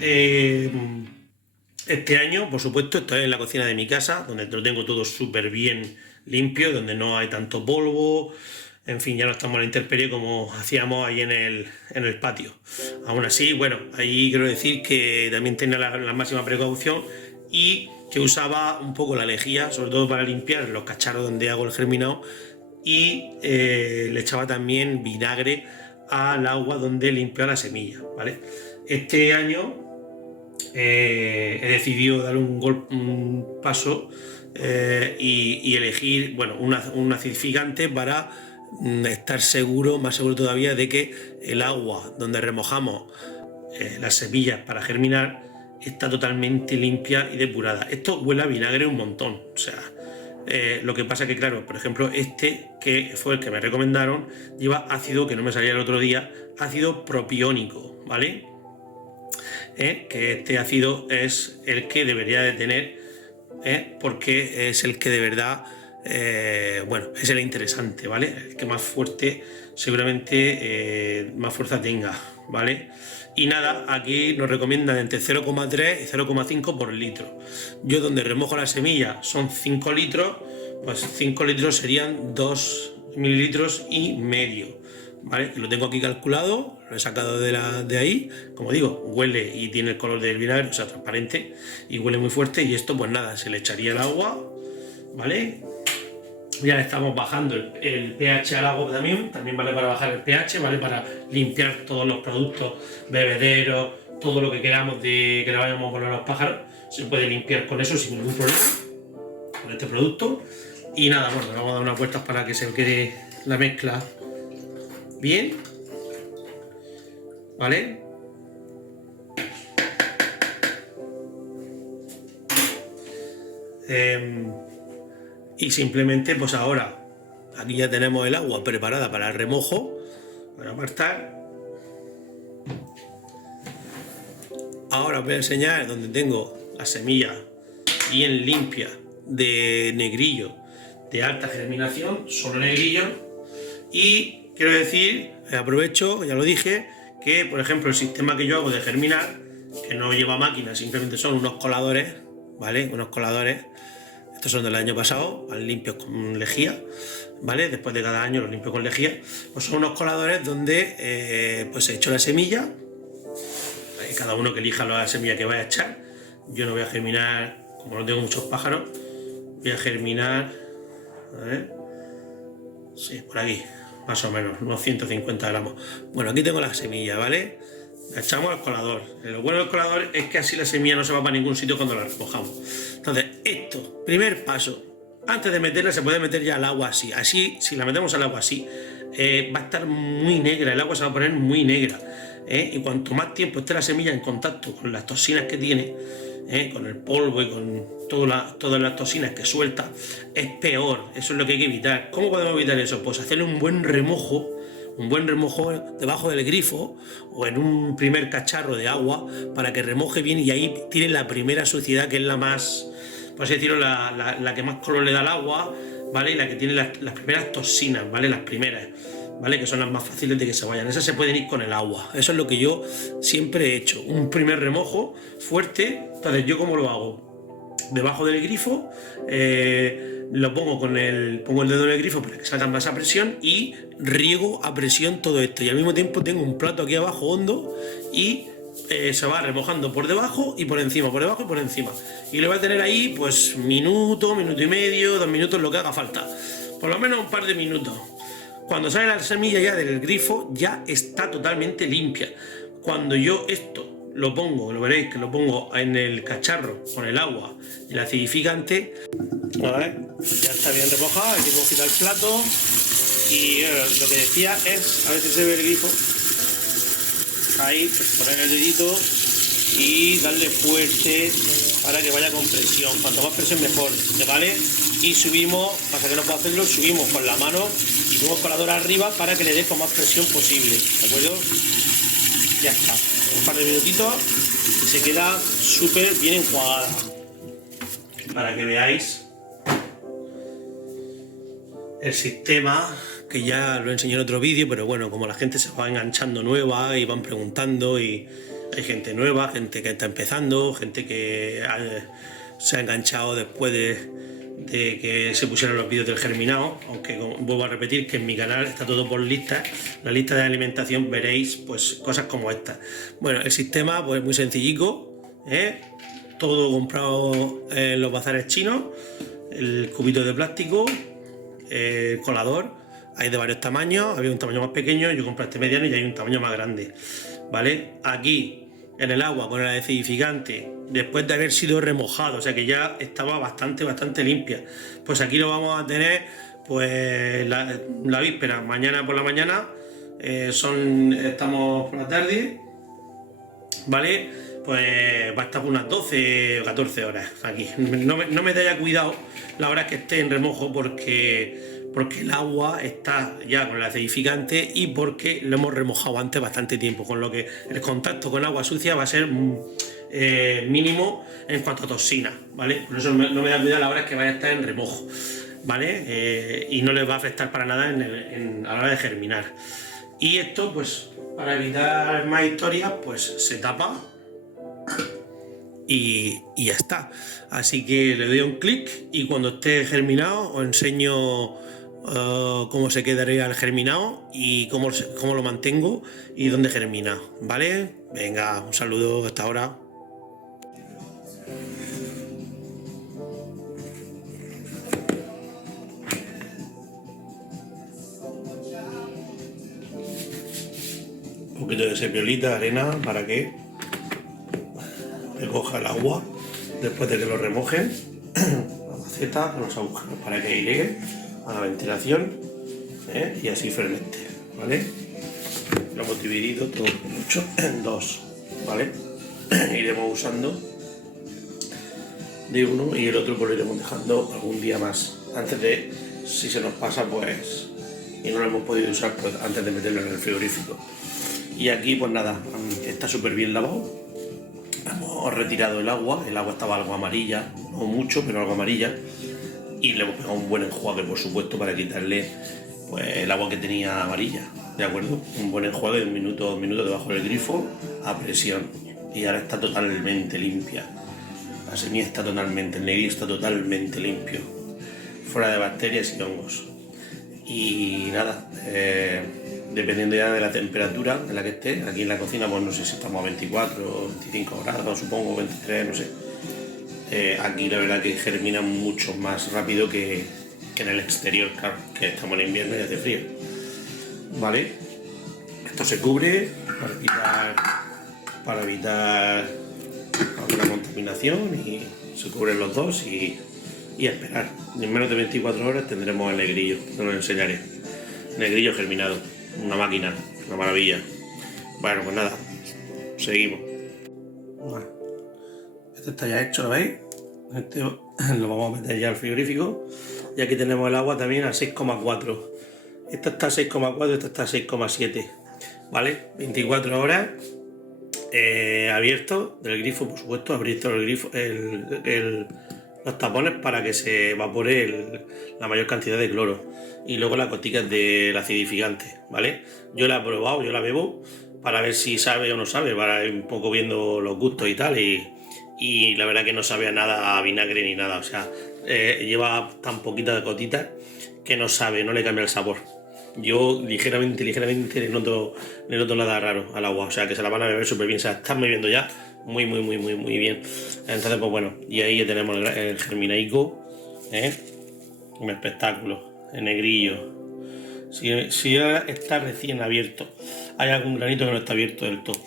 germinado. Este año, por supuesto, estoy en la cocina de mi casa, donde lo tengo todo súper bien limpio, donde no hay tanto polvo. En fin, ya no estamos en la intemperie como hacíamos ahí en el patio. Aún así, bueno, ahí quiero decir que también tenía la máxima precaución y que usaba un poco la lejía, sobre todo para limpiar los cacharros donde hago el germinado, y le echaba también vinagre al agua donde limpio la semilla, ¿vale? Este año he decidido dar un paso y elegir, bueno, un acidificante para estar seguro, más seguro todavía, de que el agua donde remojamos las semillas para germinar está totalmente limpia y depurada. Esto huele a vinagre un montón, o sea, lo que pasa que, claro, por ejemplo, este que fue el que me recomendaron lleva ácido, que no me salía el otro día, ácido propiónico, ¿vale? Que este ácido es el que debería de tener, porque es el que de verdad, bueno, es el interesante, ¿vale? El que más fuerte, seguramente más fuerza tenga, ¿vale? Y nada, aquí nos recomiendan entre 0,3 y 0,5 por litro. Yo donde remojo la semilla son 5 litros, pues 5 litros serían 2 mililitros y medio, ¿vale? Lo tengo aquí calculado, lo he sacado de ahí, como digo, huele y tiene el color del vinagre, o sea, transparente, y huele muy fuerte. Y esto, pues nada, se le echaría el agua, ¿vale? Ya le estamos bajando el pH al agua también vale para bajar el pH, vale para limpiar todos los productos, bebederos, todo lo que queramos que le vayamos a poner a los pájaros, se puede limpiar con eso sin ningún problema, con este producto. Y nada, bueno, le vamos a dar unas vueltas para que se quede la mezcla bien, ¿vale? Y simplemente, pues ahora aquí ya tenemos el agua preparada para el remojo. Voy a apartar. Ahora os voy a enseñar donde tengo la semilla bien limpia de negrillo de alta germinación, solo negrillo. Y quiero decir, aprovecho, ya lo dije, que por ejemplo el sistema que yo hago de germinar, que no lleva máquina, simplemente son unos coladores, ¿vale? Unos coladores. Estos son del año pasado, van limpios con lejía, ¿vale? Después de cada año los limpio con lejía. Pues son unos coladores donde pues he hecho la semilla, cada uno que elija la semilla que vaya a echar. Yo no voy a germinar, como no tengo muchos pájaros, voy a germinar, a ver, sí, por aquí, más o menos, unos 150 gramos. Bueno, aquí tengo la semilla, ¿vale? La echamos al colador. Lo bueno del colador es que así la semilla no se va para ningún sitio cuando la recojamos. Entonces, esto, primer paso, antes de meterla se puede meter ya al agua así. Así, si la metemos al agua así, va a estar muy negra, el agua se va a poner muy negra. Y cuanto más tiempo esté la semilla en contacto con las toxinas que tiene, con el polvo y con todas las toxinas que suelta, es peor. Eso es lo que hay que evitar. ¿Cómo podemos evitar eso? Pues hacerle un buen remojo debajo del grifo o en un primer cacharro de agua para que remoje bien y ahí tire la primera suciedad, que es la más, por así decirlo, la que más color le da al agua, ¿vale? Y la que tiene las primeras toxinas, ¿vale? Las primeras, ¿vale? Que son las más fáciles de que se vayan. Esas se pueden ir con el agua. Eso es lo que yo siempre he hecho. Un primer remojo fuerte. Entonces, ¿yo cómo lo hago? Debajo del grifo, lo pongo pongo el dedo en el grifo para que salga más a presión y riego a presión todo esto. Y al mismo tiempo tengo un plato aquí abajo hondo y se va remojando por debajo y por encima, por debajo y por encima. Y lo voy a tener ahí pues minuto y medio, 2 minutos, lo que haga falta. Por lo menos un par de minutos. Cuando sale la semilla ya del grifo ya está totalmente limpia. Cuando yo esto lo pongo, lo veréis que lo pongo en el cacharro con el agua y el acidificante, a ver, ya está bien remojado. Aquí puedo quitar el plato y lo que decía es, a ver si se ve el grifo, ahí, pues poner el dedito y darle fuerte para que vaya con presión. Cuanto más presión mejor, ¿vale? Y subimos, pasa que no puedo hacerlo, subimos con la mano y subimos el colador arriba para que le dé con más presión posible, ¿de acuerdo? Ya está, un par de minutitos y se queda súper bien enjuagada. Para que veáis el sistema, que ya lo enseñé en otro vídeo, pero bueno, como la gente se va enganchando nueva y van preguntando y Hay gente nueva, gente que está empezando, gente que se ha enganchado después de que se pusieron los vídeos del germinado, aunque vuelvo a repetir que en mi canal está todo por listas, la lista de alimentación veréis pues cosas como esta. Bueno, el sistema pues muy sencillico, todo comprado en los bazares chinos, el cubito de plástico, el colador, hay de varios tamaños, había un tamaño más pequeño, yo compré este mediano y hay un tamaño más grande, ¿vale? Aquí en el agua con el acidificante, después de haber sido remojado, o sea que ya estaba bastante limpia, pues aquí lo vamos a tener pues la víspera, mañana por la mañana, estamos por la tarde, ¿vale? Pues va a estar por unas 12 o 14 horas aquí. No me dé cuidado la hora que esté en remojo porque el agua está ya con el acidificante y porque lo hemos remojado antes bastante tiempo, con lo que el contacto con agua sucia va a ser mínimo en cuanto a toxinas, ¿vale? Por eso no me da cuidado la hora que vaya a estar en remojo, ¿vale? Y no les va a afectar para nada a la hora de germinar. Y esto, pues, para evitar más historias, pues se tapa y ya está. Así que le doy un clic y cuando esté germinado os enseño cómo se quedaría el germinado y cómo lo mantengo y dónde germina, ¿vale? Venga, un saludo, hasta ahora. Un poquito de sepiolita, arena, para que recoja el agua después de que lo remojen, la maceta con los agujeros para que llegue a la ventilación, y así fermente, ¿vale? Lo hemos dividido todo mucho en dos, ¿vale? Iremos usando de uno y el otro pues lo iremos dejando algún día más antes de, si se nos pasa pues y no lo hemos podido usar, pues antes de meterlo en el frigorífico. Y aquí pues nada, está súper bien lavado. Hemos retirado el agua estaba algo amarilla, no mucho, pero algo amarilla, y le hemos pegado un buen enjuague, por supuesto, para quitarle pues el agua que tenía amarilla, ¿de acuerdo? Un buen enjuague de un minuto o 2 minutos debajo del grifo a presión, y ahora está totalmente limpia. La semilla está totalmente, el negrillo está totalmente limpio, fuera de bacterias y hongos. Y nada, dependiendo ya de la temperatura en la que esté, aquí en la cocina pues no sé si estamos a 24 o 25 grados, supongo, 23, no sé. Aquí la verdad que germina mucho más rápido que en el exterior, claro, que estamos en invierno y hace frío. Vale, esto se cubre para evitar alguna contaminación y se cubren los dos y esperar. En menos de 24 horas tendremos el negrillo, te lo enseñaré. Negrillo germinado, una máquina, una maravilla. Bueno, pues nada, seguimos. Bueno, este está ya hecho, ¿lo veis? Este lo vamos a meter ya al frigorífico. Y aquí tenemos el agua también a 6,4. Esta está a 6,4, esta está a 6,7. ¿Vale? 24 horas abierto del grifo, por supuesto, abierto el grifo, los tapones para que se evapore la mayor cantidad de cloro, y luego las goticas del acidificante, ¿vale? Yo la he probado, yo la bebo para ver si sabe o no sabe, para ir un poco viendo los gustos y tal, y la verdad que no sabe a nada a vinagre ni nada, o sea, lleva tan poquitas gotitas que no sabe, no le cambia el sabor. Yo ligeramente le noto nada raro al agua, o sea que se la van a beber súper bien, se la están bebiendo ya muy bien. Entonces pues bueno, y ahí ya tenemos el germinaico, un espectáculo, el negrillo. Si ahora está recién abierto, hay algún granito que no está abierto del todo,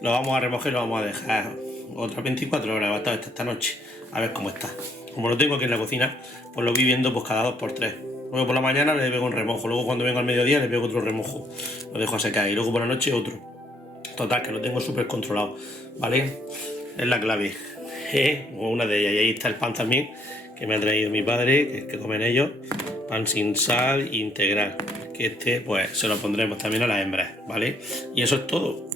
lo vamos a remojar y lo vamos a dejar otras 24 horas, va a estar esta noche, a ver cómo está. Como lo tengo aquí en la cocina, pues lo voy viendo pues cada 2x3. Luego por la mañana le pego un remojo, luego cuando vengo al mediodía le pego otro remojo, lo dejo a secar, y luego por la noche otro. Total, que lo tengo súper controlado, ¿vale? Es la clave, o una de ellas. Y ahí está el pan también, que me ha traído mi padre, que comen ellos, pan sin sal integral, que este pues se lo pondremos también a las hembras, ¿vale? Y eso es todo.